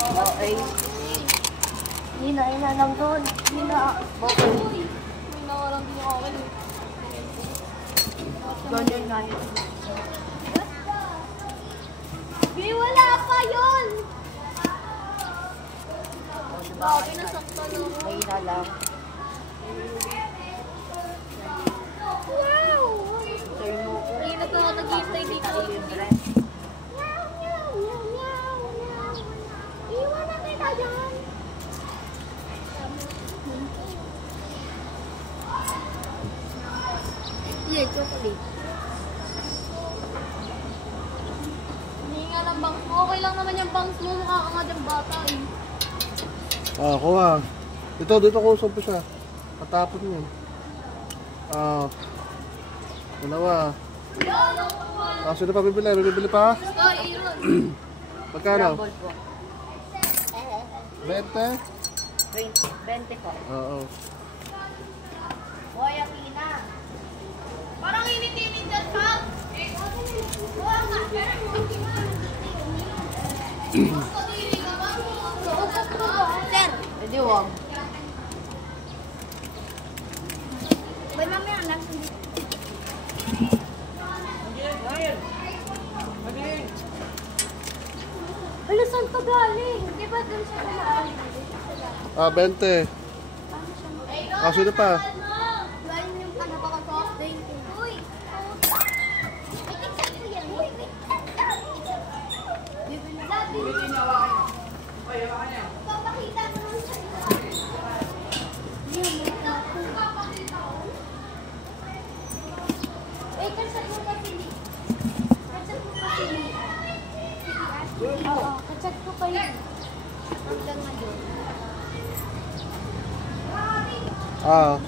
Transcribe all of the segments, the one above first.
Okay. Hina lang doon. Hina. Okay. Hina lang din ako. Ganyan nga yun. Wala pa yun! Bakit nasaktan ako? Hina lang. Wow! Sa'yo mo ko. Hina pa ako nag-hintay dito. Iwan na kita dyan! Yeah, chocolate. Hindi nga lang bangs mo. Okay lang naman yung bangs mo. Mukha ka nga dyan bata eh. Ako nga. Dito ko usap po siya. Patapon yun. Dalawa. Sino pa bibili? Bibili pa? Ay, Aaron. Magkano? Double po. 20? 20 po. Oo. Hoy, ang hina. Parang init-init dyan, Pag. Huwag nga. Sir. Hindi, wag. May mamaya anak. Hala, saan ka galing? Di ba dun siya galing? 20. Sino pa? Galing yung soft drink. Uy! Papakita mo lang sa'yo. Eh, kansat mo pa sili. Kansat mo pa sili. Oo, kansat ko kayo. Hanggang ngayon.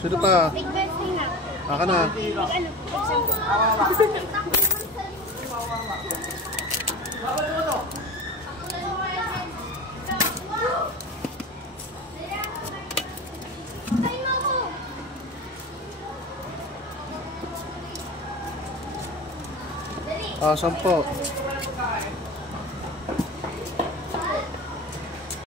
Sino pa? Nag-vesting na. Aka na. Ano po? Sampo.